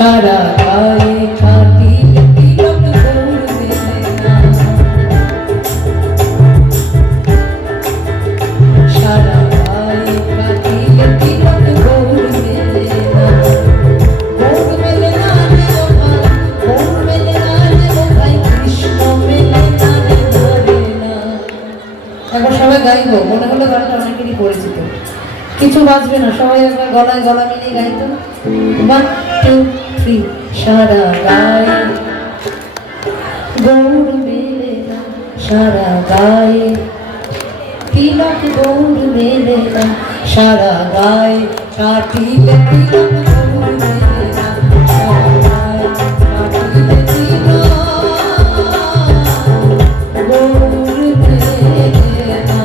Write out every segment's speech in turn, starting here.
সারা গায়ে কাটিলে তিলক গৌর মেলে না, সারা গায়ে কাটিলে তিলক গৌর মেলে না, গৌর মেলে না রে ও ভাই, গৌর মেলে না রে ও ভাই, কৃষ্ণ মেলে না রে ধরে না। একবার সবাই গাইবো, মনে হলো গানটা অনেকেরই পরিচিত, কিছু বাজবে না, সবাই একবার গলায় গলা মিলিয়ে গাইতো। 1 2 3 সারা গায়ে গৌর মেলে না, সারা গায়ে তিলক গৌর মেলে না, সারা গায়ে কাটিলে তিলক গৌর মেলে না, সারা গায়ে কাটিলে তিলক গৌর মেলে না।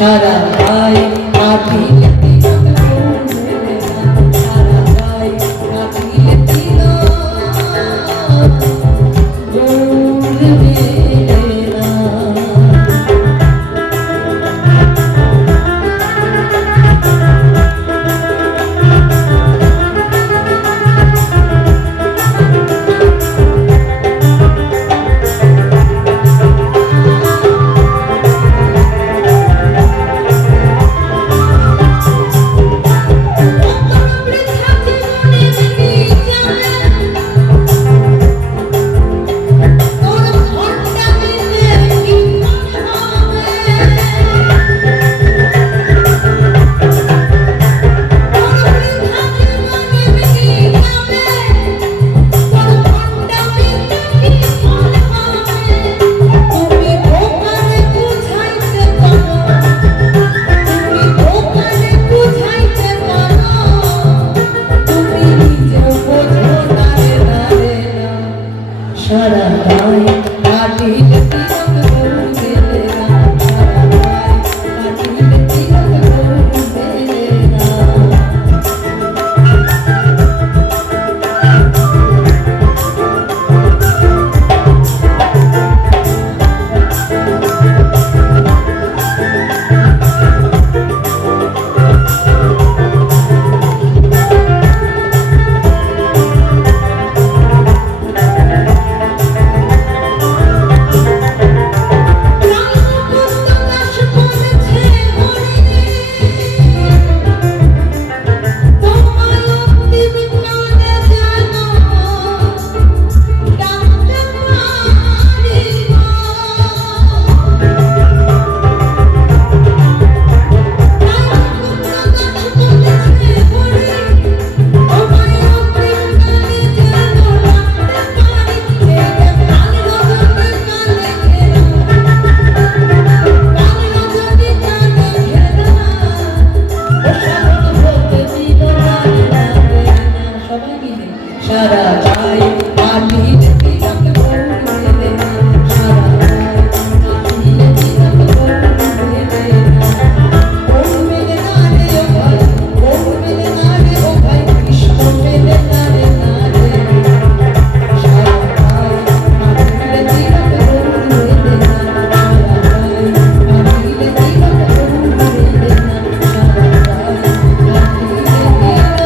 সারা গায়ে কাটিলে তিলক গৌর মেলে না, সারা গায়ে কাটিলে তিলক গৌর মেলে না। সারা গায়ে কাটিলে তিলক গৌর মেলে না, সারা গায়ে কাটিলে তিলক গৌর মেলে না। সারা গায়ে কাটিলে তিলক গৌর মেলে না, সারা গায়ে কাটিলে তিলক গৌর মেলে না, গৌর মেলে না রে ও ভাই, গৌর মেলে না রে ও ভাই, কৃষ্ণ মেলে না রে না রে, সারা গায়ে কাটিলে তিলক গৌর মেলে না, সারা গায়ে কাটিলে তিলক গৌর মেলে না, সারা গায়ে কাটিলে তিলক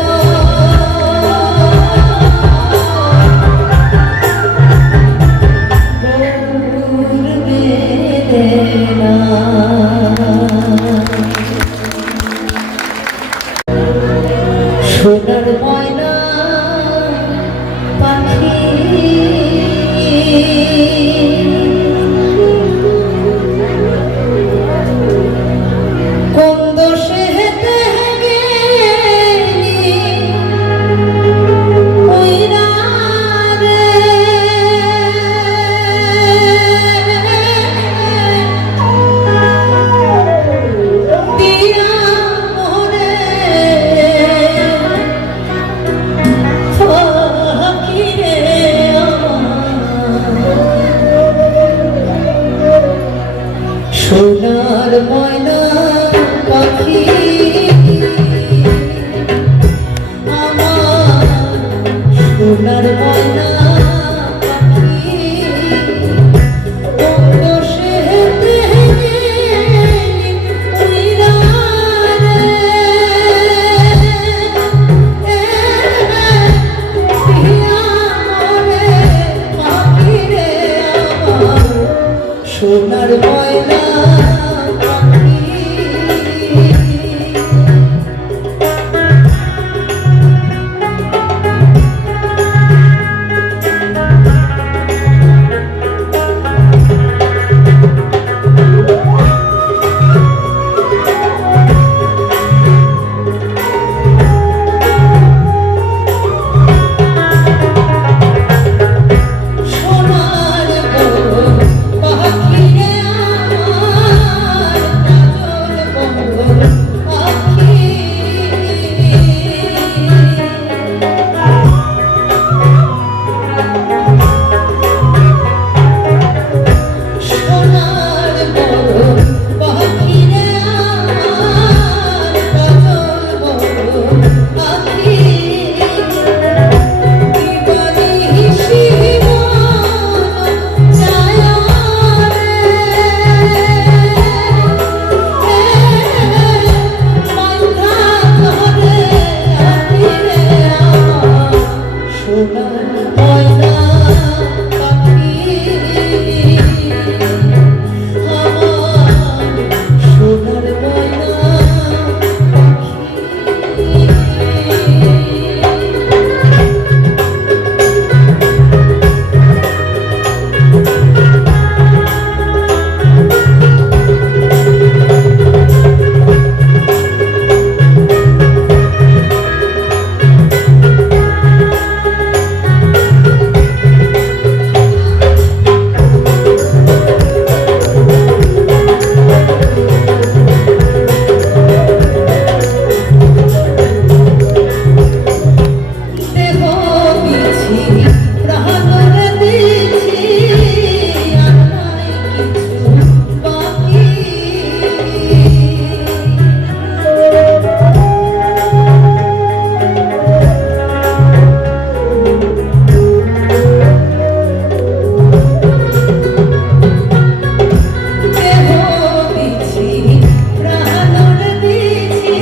কোন দোষে হেতে গেলি কইরা রে দিয়া মোরে সোনার ময়না পাখি আমার সোনার ময়না পাখি কোন দোষে হেতে গেলি উইরা রে দিয়া মোরে পাখি রে আমার সোনার ময়না পাখি সোনার বন পাখি রে আমার কাজল বন পাখি সোনার বন পাখি রে আমার কাজল বন পাখি দিবানি শিবন ছায়া মাথা ধরে আখিরে আমার সোনার ময়না পাখি আমার সোনার ময়না দেহ বিছি প্রাণ দিছি আর নাই কিছু বাকি দেহ বিছি প্রাণ দিছি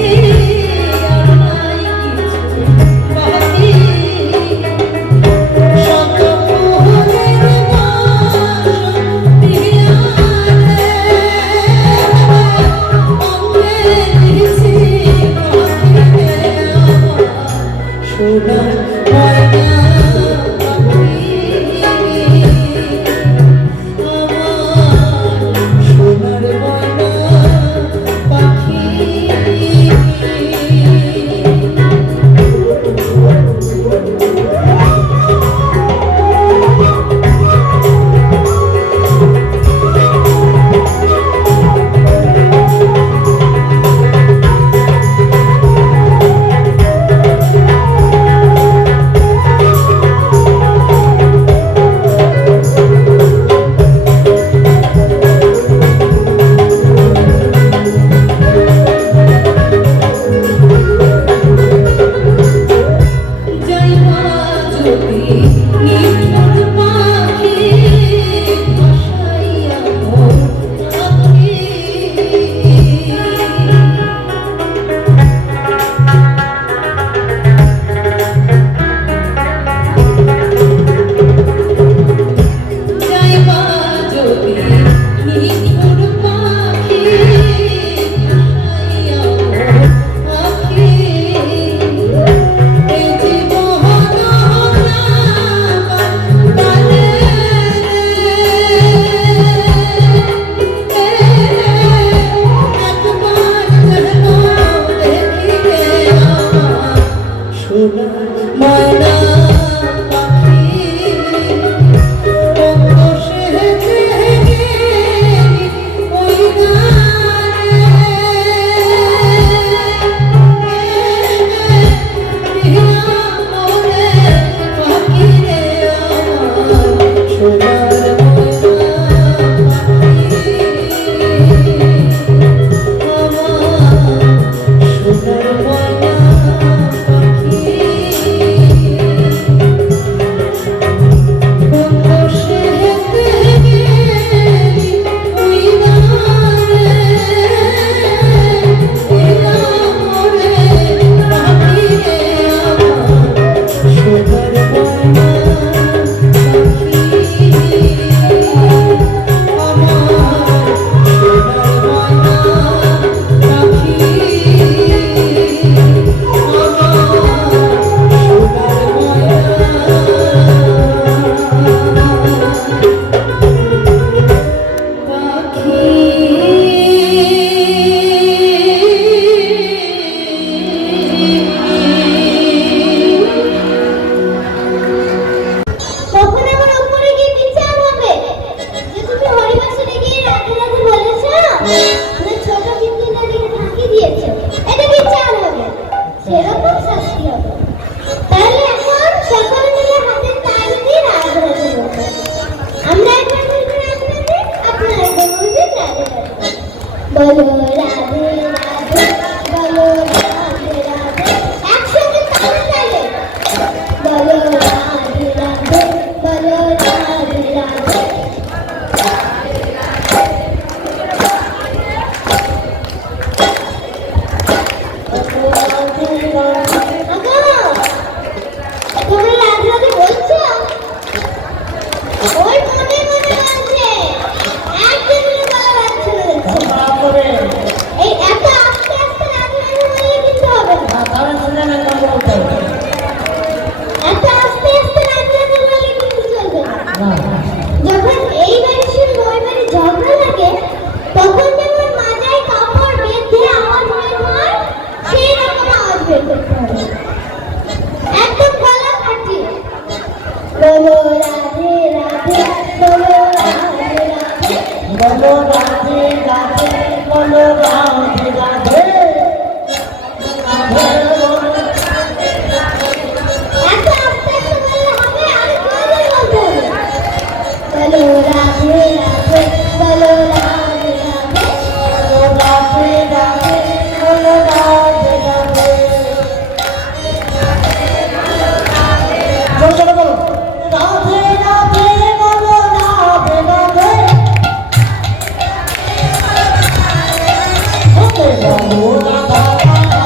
আর নাই কিছু বাকি শত ফুলের বাসন দিয়া রে অঙ্গে দিছি পাখি রে আমার সোনার ময়না পাখি আমার সোনার ময়না পাখি বলো রাধে রাধে, বলো রাধে রাধে, একসাথে তাল তালে বলো রাধে রাধে, বলো রাধে রাধে। তোমরা রাধে রাধে বলছো? ওই মনে মনে আছে, একদিনের বলা যাচ্ছে না দেখছি। এই এত আস্তে আস্তে রাধে রাধে বললে কিন্তু হবে না। এত আস্তে আস্তে রাধে রাধে বললে কিন্তু চলবে না। যখন এই বাড়ির সঙ্গে ওই বাড়ি ঝগড়া লাগে, তখন যেমন মাজায় কাপড় বেঁধে আওয়াজ বের হয়, সেই রকম আওয়াজ বের করতে হবে, একদম গলা ফাটিয়ে। বলো রাধে রাধে, বলো রাধে রাধে, বলো রাধে রাধে, বলো রাধে রাধে, এত আস্তে আস্তে বললে হবে, আরে জোরে বলতে হবে। বলো রাধে রাধে, বলো রাধে রাধে, বলো রাধে রাধে, বলো রাধে রাধে। জোরে জোরে বলো, রাধে রাধে, বলো রাধে রাধে। ওকে বলো রাধা রাধা,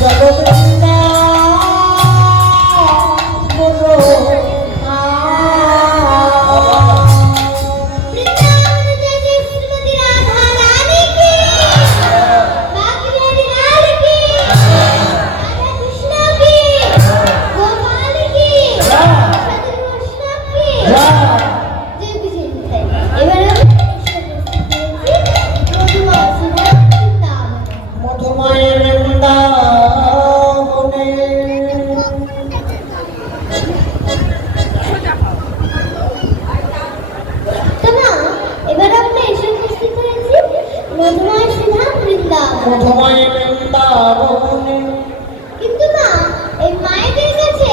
বলো বৃন্দাবন মধুময় বৃন্দাবনে। কিন্তু না, এই মায়েদের কাছে,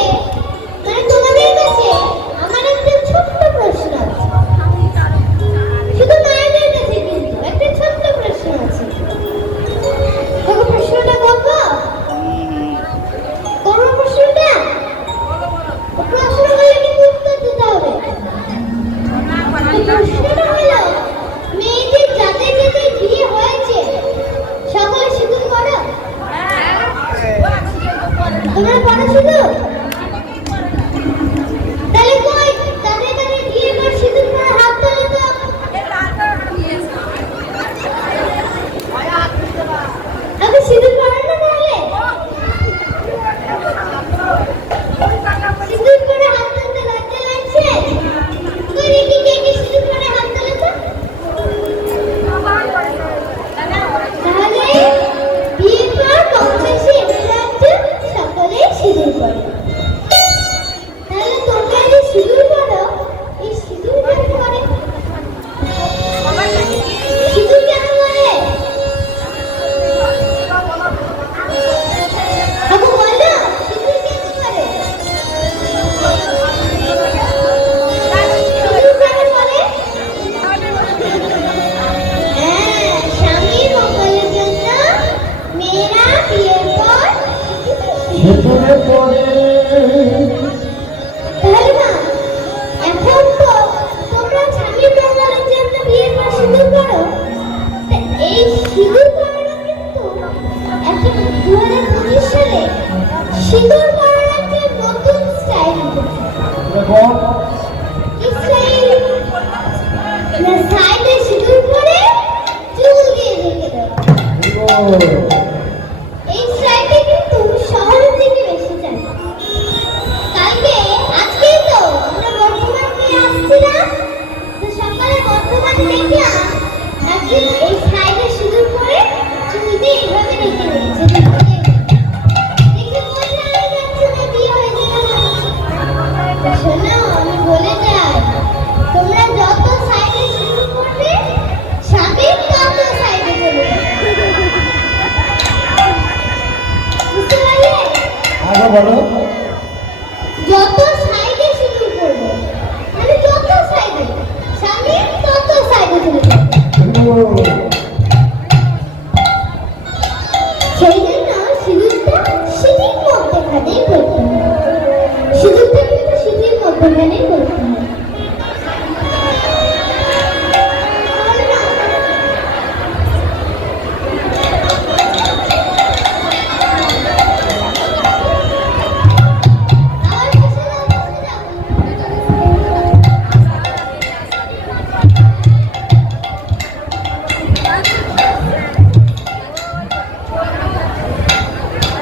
মানে তোমাদের কাছে আমার একটা ছোট্ট প্রশ্ন আছে। শুধু মায়েদের কাছে কিন্তু একটা ছোট্ট প্রশ্ন আছে। তোকে প্রশ্নটা করবো? করবো প্রশ্নটা? প্রশ্ন হলে কিন্তু উত্তর দিতে হবে। প্রশ্নটা হলো, মেয়েদের যাদের যাদের বিয়ে হয়েছে সকলে সিঁদুর পরো? তোমরা পরো সিঁদুর? তাহলে কই তাদের তাদের বিয়ের পর সিঁদুর পরা হাত তোলো তো। করে। তাহলে তোমরা যে সিঁদুর করো, এই সিঁদুর কেন করে? সিঁদুর কেন করে? আপু বলো, সিঁদুর কেন করে? সিঁদুর কেন করে? হ্যাঁ, স্বামীর মঙ্গলের জন্য মেয়েরা বিয়ের পর ভেতরে পড়ে তাহলে না, এখন তো তোমরা স্বামীর মঙ্গলের জন্য বিয়ের পর সিঁদুর করো। তা এই সিঁদুর করাটা কিন্তু একটা 2025 সালে সিঁদুর করার একটা নতুন স্টাইল উঠেছে। এখন কি স্টাইল? না, সাইডে সিঁদুর করে চুল দিয়ে ঢেকে দেওয়া। এই স্টাইলটা কিন্তু শহরের দিকে বেশি চলে। আজকেই তো আমরা বর্ধমান থেকে আসছিলাম, তো সকালে বর্ধমানে দেখলাম একজন এই সাইডে সিঁদুর করে চুল দিয়ে এইভাবে ঢেকে দিয়েছে। দেখে বোঝা যাচ্ছে না বিয়ে হয়ে যাবে। শোনো, আমি বলে যাই, তোমরা যত সাইডে সিঁদুর করবে, স্বামী তত সাইডে চলে যাবে। বুঝতে পারলে? আগে বলো যত সাইডে সিঁদুর করবে, মানে যত সাইডে, স্বামী তত সাইডে চলে যাবে। সেই জন্য সিঁদুরটা সিঁথির মধ্যখানেই করতে হবে। সিঁদুরটা কিন্তু সিঁথির মধ্যখানেই করতে হবে। আবার বসে যাও, বসে যাও।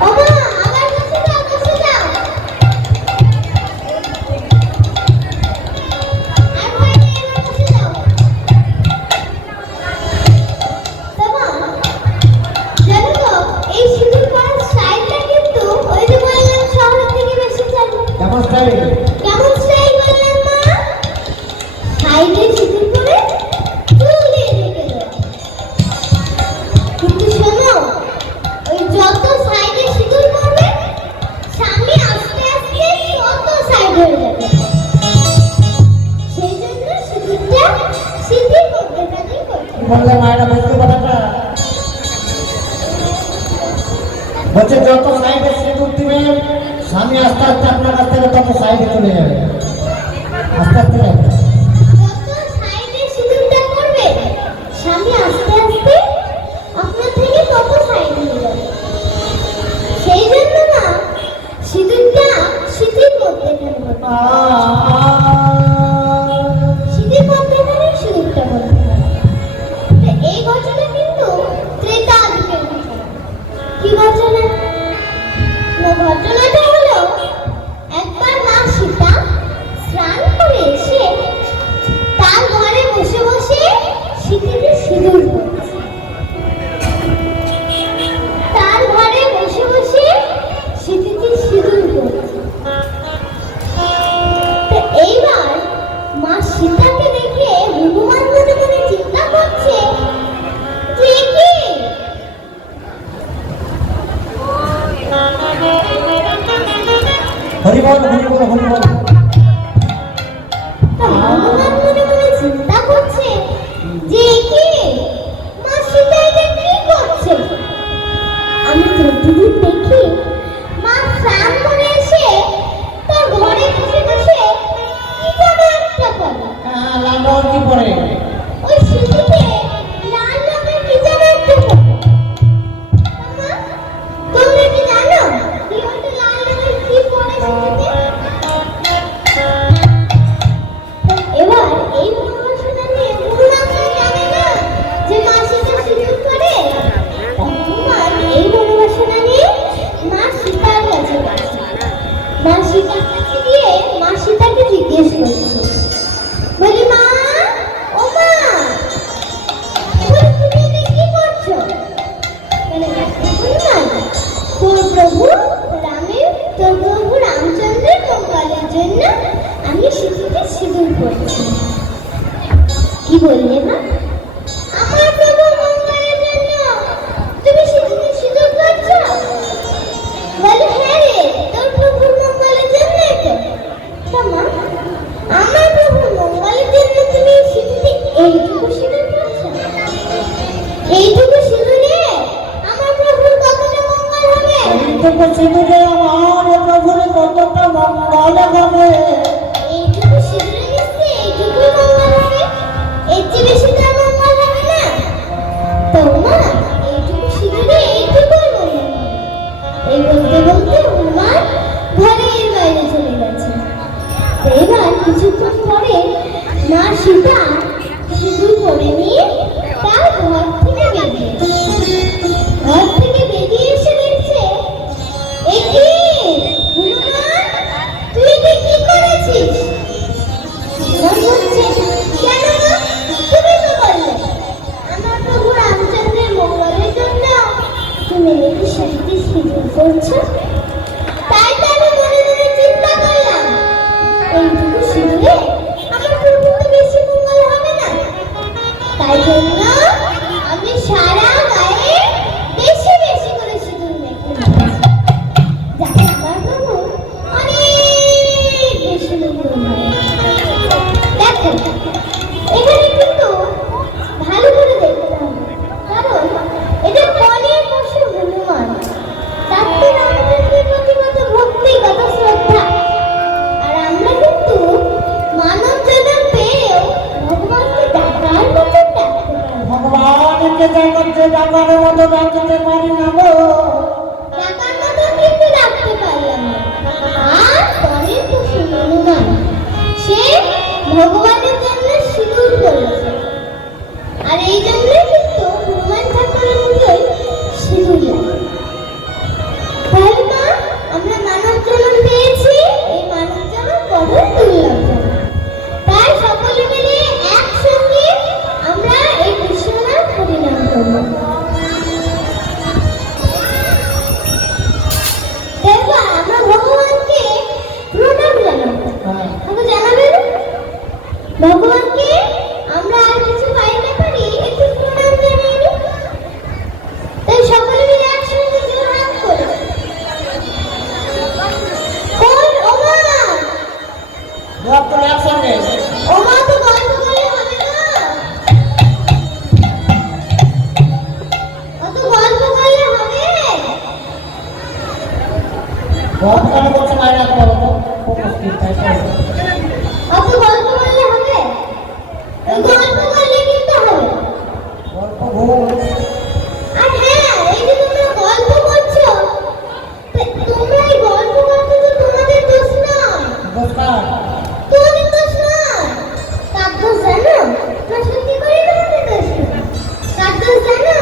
ওমা, আবার বসে যাও, বসে যাও। আর ভয় নেই, এবার বসে যাও। তোমা, জানো তো, এই সিঁদুর করার স্টাইলটা কিন্তু ওই যে বললাম শহরের দিকে বেশি চলে। কেমন স্টাইল? কেমন স্টাইল বললাম মা? সাইডে সিঁদুর করে চুল দিয়ে ঢেকে দেওয়া। কিন্তু শোনো, ওই যত সাইডে সিঁদুর করবে, স্বামী আস্তে আস্তে তত সাইড হয়ে যাবে। সেই জন্য সিঁদুরটা সিঁথির মধ্যখানেই করতে হবে। বললে মায়েরা বুঝতে কথাটা বলছে যত সাইডে সিঁদুর দিবে স্বামী আস্তে আস্তে আপনার কাছ থেকে তত সাইডে চলে যাবে, আস্তে আস্তে যাবে। যত সাইডে সিঁদুরটা করবে, স্বামী আস্তে আস্তে আপনার থেকে তত সাইড হয়ে যাবে। সেই জন্য না, সিঁদুরটা সিঁথির মধ্যখানে করতে হবে। সিঁথির মধ্যখানে সিঁদুরটা করতে হবে। তো এই ঘটনা কিন্তু ত্রেতা যুগের ঘটনা। কি ঘটনা? না, ঘটনাটা হলো, একবার মা সীতা স্নান করে এসে তার ঘরে বসে বসে সিঁথিতে সিঁদুর পড়ছে। তার ঘরে বসে বসে সিঁথিতে সিঁদুর পড়ছে। তো এইবার মা সীতাকে দেখে হনুমান মনে মনে চিন্তা করছে যে কি হরিবল হরিবল হরিবল। তা হনুমান মনে মনে চিন্তা করছে যে কি মা সীতা এটা কি করছে। আমি যতদূর দেখি মা স্নান করে এসে তার ঘরে বসে বসে কি যেন একটা করে। লাল রঙের কি পরে? ওই সিঁথিতে লাল রঙের কি যেন একটা করে। মামা, তোমরা কি জানো কি ওইটা লাল রঙের কি পরে সিঁথিতে? এবার এই পরিবেশনা নিয়ে হনুমান তো জানে না যে মা সীতা সিঁদুর করে। হনুমান এই পরিবেশনা নিয়ে মা সীতার কাছে গেছে। মা সীতার কাছে গিয়ে মা সীতাকে জিজ্ঞেস করছে, বলি মা, ও মা, তুমি এটা কি করছো? বলে, হনুমান, তোর প্রভু জন্য আমি সিঁথিতে সিঁদুর পরছি। কি বললে মা? আমার প্রভু মঙ্গলের জন্য তুমি সিঁথিতে সিঁদুর পরছো? বলে হ্যাঁ রে, তোর প্রভুর মঙ্গলের জন্যই তো। তা মা, আমার প্রভুর মঙ্গলের জন্য তুমি সিঁথিতে এইটুকু সিঁদুর পরছো? এইটুকু সিঁদুরে আমার প্রভুর কতটা মঙ্গল হবে? এইটুকু সিঁদুরে আমার প্রভুর কতটা মঙ্গল হবে। এইটুকু সিঁদুরে নিশ্চয়ই এইটুকুই মঙ্গল হবে, এর চেয়ে বেশি তো আর মঙ্গল হবে না। তো মা, এইটুকু সিঁদুরে এইটুকুই মঙ্গল হবে। এই বলতে বলতে হনুমান ঘরের বাইরে চলে গেছে। তো এবার কিছুক্ষণ পরে মা সীতা সিঁদুর পরে নিয়ে তার ঘর থেকে বেরিয়ে এসে দেখছে, এ কি হনুমান, তুই এটা কি করেছিস? হনুমান বলছে, কেন মা, তুমি তো বললে আমার প্রভু রামচন্দ্রের মঙ্গলের জন্য তুমি নাকি সিঁথিতে সিঁদুর পরছো। তাই তো আমি মনে মনে চিন্তা করলাম, এইটুকু সিঁদুরে আমার প্রভুর তো বেশি মঙ্গল হবে না। তাই জন্য আমি সারা গায়ে বেশি বেশি করে সিঁদুর মেখে নিয়েছি, যাতে আমার প্রভু অনেক বেশি মঙ্গল হয়। দেখো, এখানে কিন্তু ভালো করে দেখতে হবে, কারণ এটা বনের পশু হনুমান, তার তো রামচন্দ্রের প্রতি কত ভক্তি, কত শ্রদ্ধা। আর আমরা কিন্তু মানব জন্ম পেয়েও ভগবানকে ডাকার মতো ডাকতে পারি না। ভগবানকে জাগাতে ডাকার মতো ডাকতে পারি না গো। ডাকার মতো কিন্তু ডাকতে পারলাম না। আর বনের পশু হনুমান, সে ভগবানের জন্য সিঁদুর পরেছে, আর এই জন্যই কিন্তু হনুমান ঠাকুরের মুখে সিঁদুর লাগে। তাহলে মা, আমরা মানব জন্ম পেয়েছি, এই মানব জন্ম বড় দুর্লভ জন্ম। তাই সকলে মিলে একসঙ্গে আমরা এই কৃষ্ণ নাম হরিনাম করব। দেখো, আমরা ভগবানকে প্রণাম জানাবো। আমাকে জানাবেন ভগবানকে আমরা আর কিছু পাই না পারি, একটু প্রণাম জানিয়ে দিই। তাই সকলে মিলে একসঙ্গে জোর হাত করে বল, ওমা তোর একসঙ্গে ওমা, তো গল্প করলে হবে না, অত গল্প করলে হবে? বহুত কেন করছে মায়েরা করো তো খুব মুশকিল তাই তো। অত গল্প করলে হবে? ওই গল্প করলে কিন্তু হবে। গল্প ভুল। আর হ্যাঁ, এই যে তোমরা গল্প করছো, তোমরা এই গল্প করছো তো তোমাদের দোষ নয়, নমস্কার। তোমাদের দোষ নয়। কার দোষ জানো? না, সত্যি করে তোমাদের দোষ নয়। কার দোষ জানো?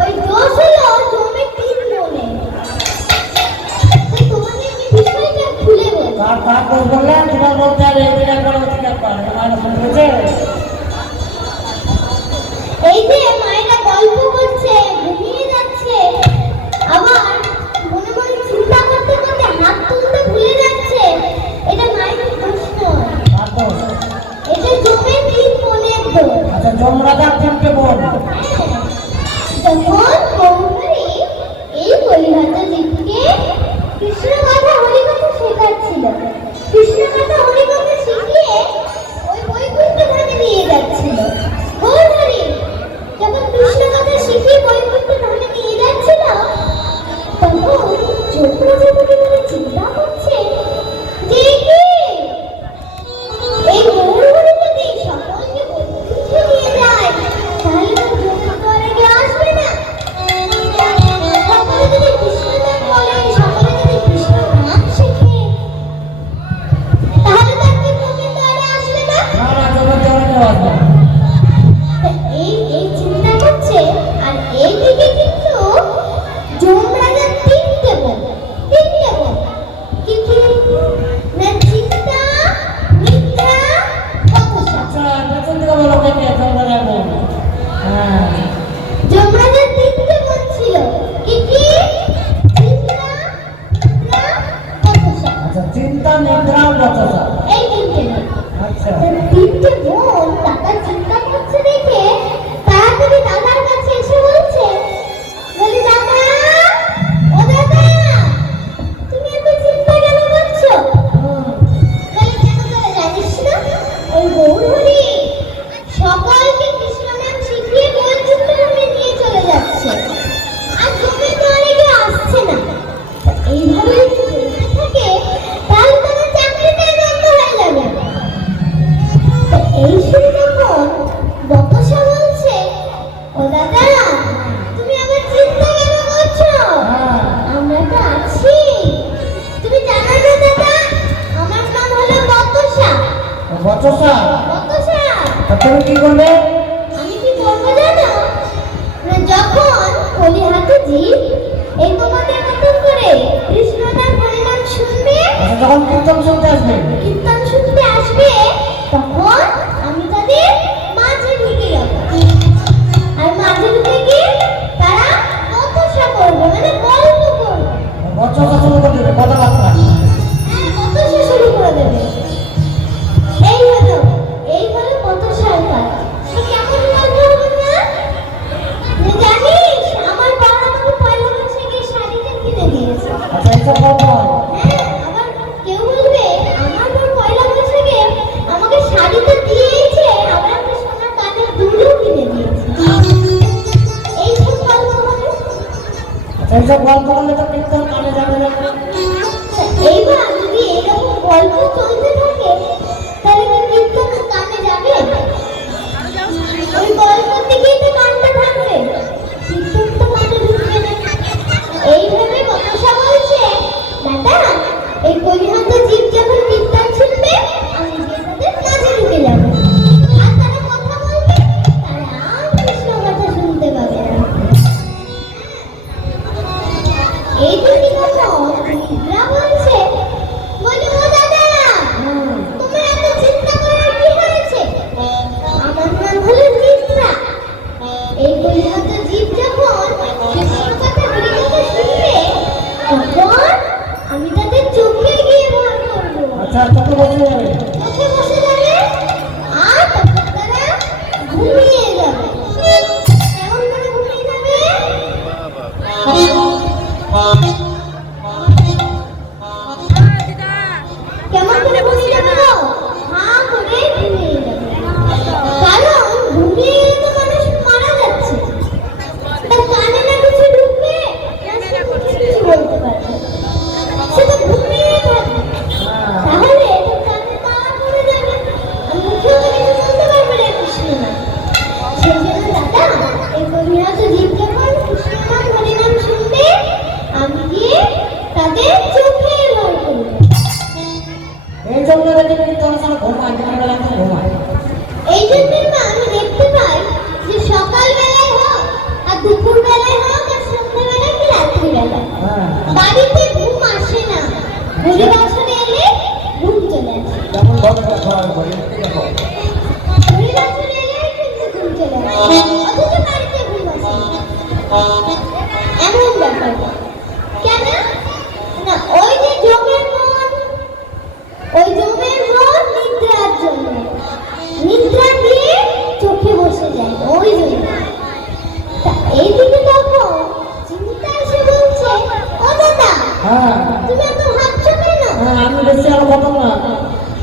ওই দোষ হলো জমির তিন মনে। তোমাদের কি বিষয়টা খুলে বল। কার দোষ বললেন? তোমার বলতে হবে এই দিনের পরে অধিকার পায় মায়েরা শুনতেছে। এই যে মায়েরা গল্প করছে, ঘুমিয়ে যাচ্ছে, আবার মনে মনে চিন্তা করতে করতে হাত তুলতে ভুলে যাচ্ছে, এটা মায়ের দোষ নয়, কার দোষ? এটা জমের তিন মনের দোষ। আচ্ছা যমরাজার তিনটে বোন। যখন গৌরী এই হরিহর জীবকে কৃষ্ণ কথা হরিকথা শেখাচ্ছিল, কৃষ্ণ কথা হরিকথা শিখিয়ে ওই বৈকুণ্ঠ ধামে নিয়ে যাচ্ছিল। গৌরী যখন কৃষ্ণ কথা শিখিয়ে বৈকুণ্ঠ ধামে নিয়ে যাচ্ছিল, তখন যমরাজা মনে চিন্তা করছে যে কি এই গৌরী যদি সকলকে বৈকুণ্ঠে নিয়ে যায়, তাহলে তো যমরাজ আর আগে আসবে না। সকলে যদি কৃষ্ণ নাম বলে, সকলে যদি কৃষ্ণ নাম শেখে, চিন্তা, নিদ্রা, বচসা। এই তিনটে না। আচ্ছা। তিনটে বোন দাদার চিন্তা করছে দেখে তাড়াতাড়ি দাদার কাছে এসে বলছে, বলি দাদা, ও দাদা, তুমি এত চিন্তা কেন করছো? বলে কেন তোরা জানিস না, ওই গৌরহরি সকলকে কৃষ্ণ নাম শিখিয়ে বৈকুণ্ঠে নিয়ে চলে যাচ্ছে, আর তোকে তো অনেকে আসছে না। এইভাবে যদি চলতে থাকে তাহলে তোমার চাকরিটাই বন্ধ হয়ে যাবে। এই শুনে তখন বতসা বলছে, ও দাদা, তুমি আমার চিন্তা কেন করছো? আমরা তো আছি। তুমি জানো না দাদা, আমার নাম হলো বতসা। বচসা? বতসা। তা তুমি কি করবে? আমি কি করবো জানো? না, যখন কলিহাতে জীব এই তোমাদের মতন করে কৃষ্ণ নাম হরি নাম শুনবে, আচ্ছা, যখন কীর্তন শুনতে আসবে, কীর্তন শুনতে আসবে, তখন আমি তাদের মাঝে ঢুকে যাব। আর মাঝে ঢুকে গিয়ে তারা বতসা করবে, মানে গল্প করবে। বচসা শুরু করে দেবে, কথাবার্তা। হ্যাঁ, বতসা শুরু করে দেবে। এই হলো বতসার কাজ। তো কেমন লাগলো না? যে জানিস, আমার বড় আমাকে পয়লা বৈশাখে শাড়িটা কিনে দিয়েছে। আচ্ছা, এইসব গল্প হয়। হ্যাঁ, আবার কেউ বলবে আমার বড় পয়লা বৈশাখে আমাকে শাড়ি তো দিয়েছে, আবার একটা সোনার কানের দুলও কিনে দিয়েছে। এইসব গল্প হবে। আচ্ছা, এইসব গল্প করলে তো কীর্তন কানে যাবে না। এইবার যদি এরকম গল্প চলতে থাকে তাহলে কি কীর্তন কানে যাবে? ওই গল্পের দিকেই তো কানটা থাকবে, কীর্তন তো কানে ঢুকবে না। এইভাবে বতসা বলছে, দাদা, এই কলিহাতে জীব যখন কীর্তন শুনবে, আমি গিয়ে তাদের মাঝে ঢুকে যাবো। আর তারা কথা বলবে, তারা আর কৃষ্ণ কথা শুনতে পাবে না। এই দুটি কথা নিদ্রা বলছে, বলি, ও দাদা, তোমার এত চিন্তা করার কি হয়েছে? আমার নাম হলো নিদ্রা। এই কলিহাতে জীব যখন কৃষ্ণ কথা হরি কথা শুনবে, তখন আমি তাদের চোখে গিয়ে ভর করবো। আচ্ছা, চোখে বসে যাবে। চোখে বসে যাবে, আর তখন তারা ঘুমিয়ে যাবে। কেমন করে ঘুমিয়ে যাবে? কেমন করে ঘুমিয়ে যাবে গো? হাঁ করে ঘুমিয়ে যাবে। কারণ ঘুমিয়ে গেলে তো মানুষ মারা যাচ্ছে। তার কানে না কিছু ঢুকবে, না সে কিছু বলতে পারবে। সে তো ঘুমিয়ে থাকবে। তাহলে তার কানে তালা পড়ে যাবে, আর মুখেও তো কিছু বলতে পারবে না কৃষ্ণ নাম। সেই জন্য দাদা, এই কলিহাতে জীব যখন কৃষ্ণ নাম হরি নাম শুনবে, আমি গিয়ে তাদের চোখে ভর করবো। এই জন্য দেখি কীর্তন ছাড়া ঘুমায়, দিনের বেলা তো ঘুমায়। এই জন্যই মা আমি দেখতে পাই যে সকাল বেলায় হোক, আর দুপুর বেলায় হোক, আর সন্ধ্যা বেলায় কি রাত্রি বেলায় হ্যাঁ, বাড়িতে ঘুম আসে না। হরি বাসনে এলে ঘুম চলে আসে। যেমন গল্প হয়, বলি, এরকম। হরি বাসনে এলে কিন্তু ঘুম চলে আসে, অথচ বাড়িতে ঘুম আসে না। এমন ব্যাপার কেন না? ওই যে যোগের মন, ওই যোগের মন নিদ্রার জন্য, নিদ্রা দিয়ে চোখে বসে যায়, ওই জন্য। তা এইদিকে তখন চিন্তা এসে বলছে, ও দাদা, হ্যাঁ, তুমি এত ভাবছো কেন? হ্যাঁ, আমি বেশি আর বলবো না।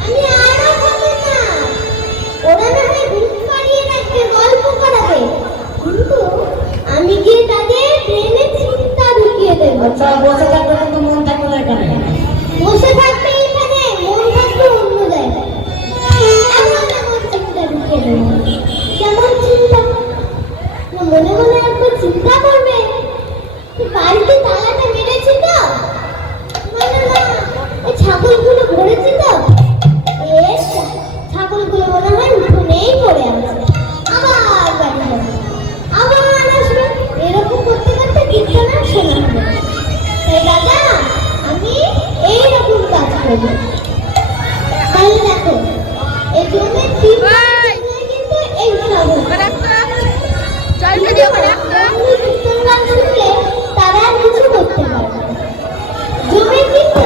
আমি আরো বলবো না। ওরা না হয় ঘুম পাড়িয়ে রাখবে, গল্প করাবে, কিন্তু আমি গিয়ে তাদের ব্রেনে চিন্তা ঢুকিয়ে দেবো। আচ্ছা, বসে থাকবে কিন্তু মন থাকবে না এখানে। বসে থাকবে এখানে, মন থাকবে অন্য জায়গায়। এমন এমন চিন্তা ঢুকিয়ে দেবো। কেমন চিন্তা? না, মনে মনে একবার চিন্তা করবে, যে বাড়িতে তালাটা মেরেছি তো, মানে না, এই ছাগলগুলো ঘুরেছি তো, ছাগলগুলো মনে হয় উঠোনেই পড়ে আছে। আবার বাড়ি যাবে, আবার আসবে, এরকম করতে করতে কীর্তন আর শোনা হবে। তাই দাদা, আমি এইরকম কাজ করবো। তাহলে দেখো, এই জমির কিন্তু এই কীর্তন গান শুনলে তারা আর কিছু করতে পারবে না। জমি কিন্তু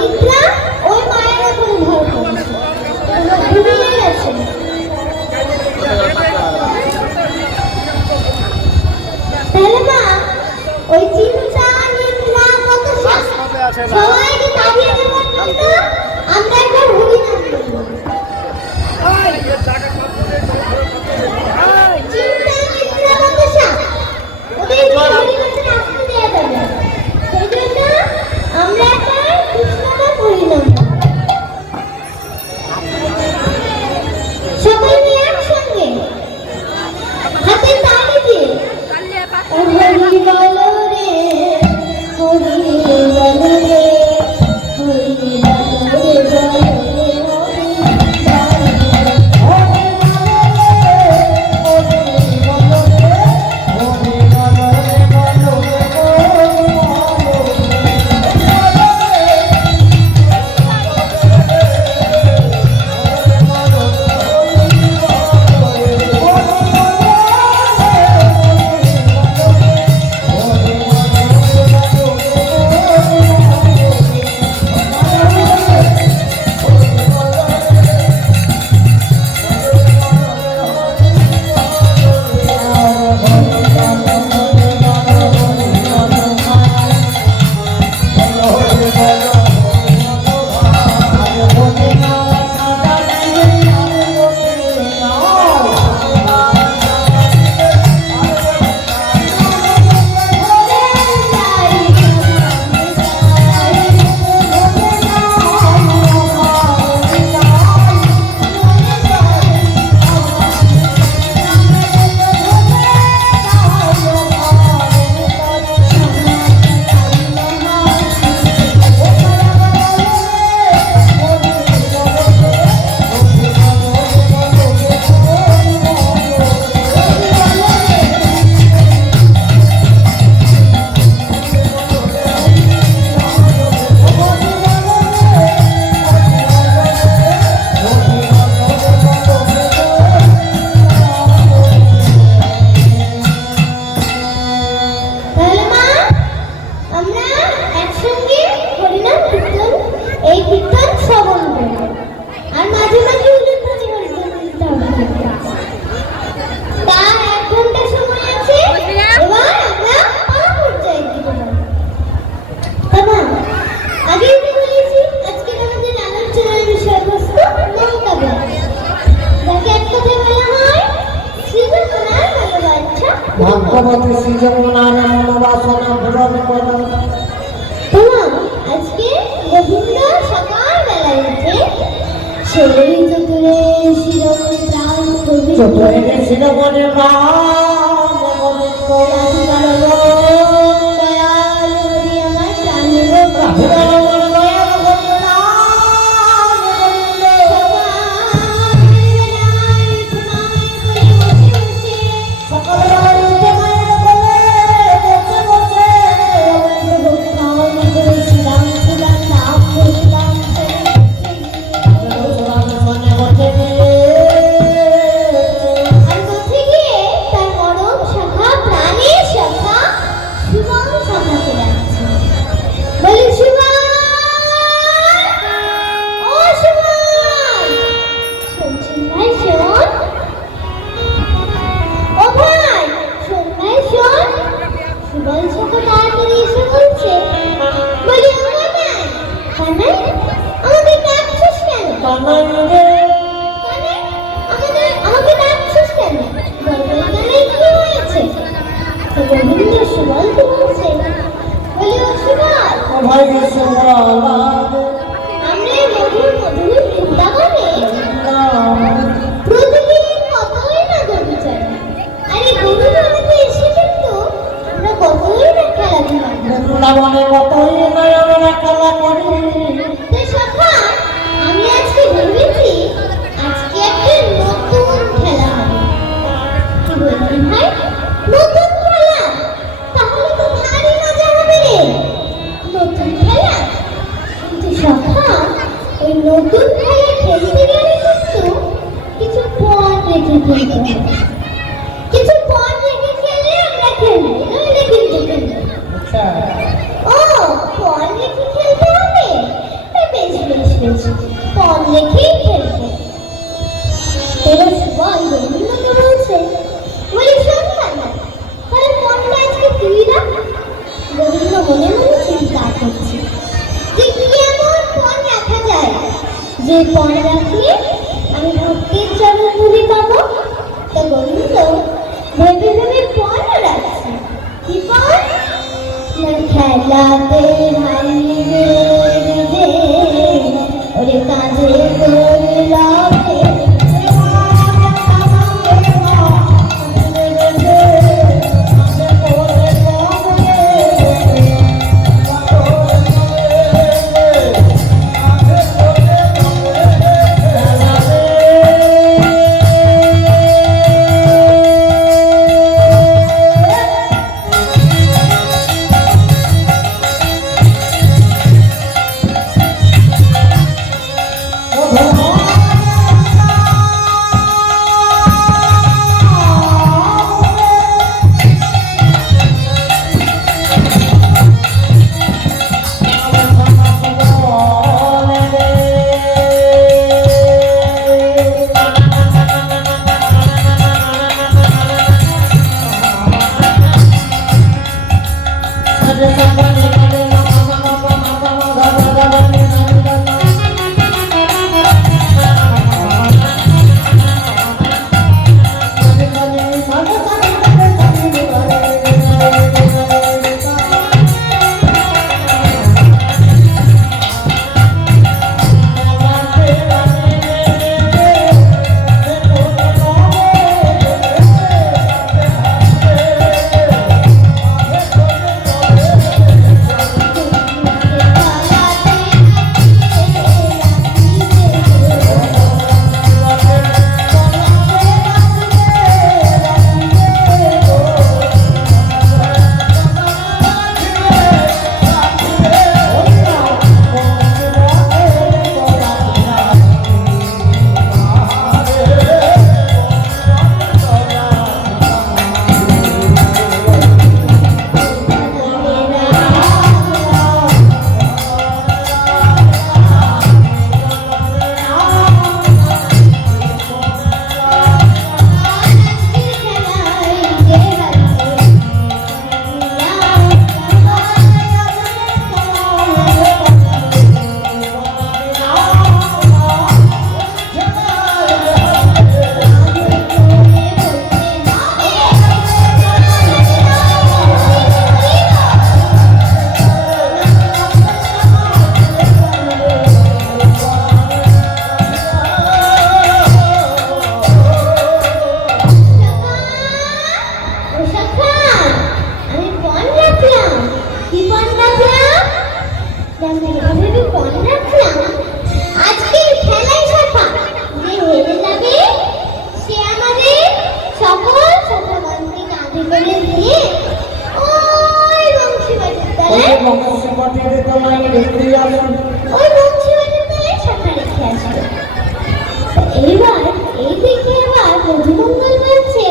ওই সবাইকে তাড়িয়ে দেওয়ার জন্য আমরা একবার হরিনাম করব। চিন্তা মিত্রা বাতাসা ওদের হরিনামে আসতে দেওয়া যাবে না। সেই জন্য আমরা একবার কৃষ্ণনাম হরিনাম করব। সকলে মিলে একসঙ্গে হাতে তালি দিয়ে হরি বলো রে হরি বলো রে হরি বলো রে বলো ভাগ্যবতী সৃজনার মনোবাসনা পূরণ করো। আজকে গোবিন্দ সকালবেলায় উঠে সেই চতুরে শিরোমণি প্রাণ কবি চতুরে শিরোমণি প্রাণ আমি আজকে ভেবেছি আজকে একটা নতুন খেলা হবে। কি বলবেন ভাই? নতুন খেলা তাহলে তো ভারী মজা হবে রে। নতুন খেলা কিন্তু সখা ওই নতুন খেলা খেলতে গেলে কিন্তু কিছু পণ রেখে খেলতে হবে। কিছু পণ রেখে খেললে আমরা খেলবো, নইলে কিন্তু খেলবো। আচ্ছা ও পণ রেখে খেলতে হবে? বেশ বেশ বেশ, পণ রেখেই খেলবো। এবার সুবল গোবিন্দকে বলছে, বলি শোন না, তাহলে পণটা আজকে তুই রাখ। গোবিন্দ মনে মনে চিন্তা করছে, যে পণ রাখলে আমি ভক্তির চরণ ধুলি পাবো। তো গোবিন্দ ভেবে ভেবে পণও রাখছে। কি পণ? না খেলাতে হারিয়ে যে ওরে কাঁধে তোর লাভে আজকের খেলায় সফা যে হেরে যাবে সে আমাদের সকল সফলবানকে কাঁধে করে দিয়ে ওই বংশীবাটির তলায় সফা রেখে আসবে। এইবার এই দেখে এবার মধুমঙ্গল বলছে,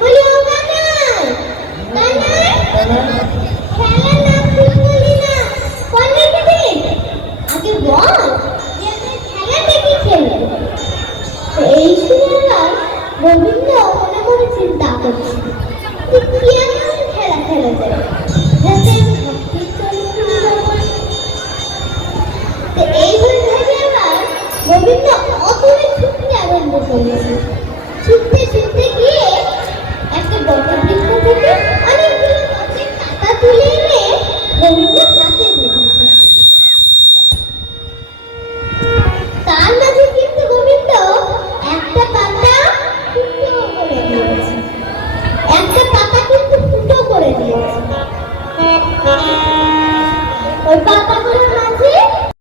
বলি ও কানাই, খেলার নাম তুই বলি না, কোন রেখে আগে বল যে আপনি খেলাটা কি খেলবেন। এই শুনে এবার গোবিন্দ মনে মনে চিন্তা করছে কি এমন খেলা খেলা যায় যাতে আমি ভক্তির চরণ ধুলি পাবো। তো এই ভেবে এবার গোবিন্দ অতলে ছুটতে আরম্ভ করেছে। ছুটতে ছুটতে গিয়ে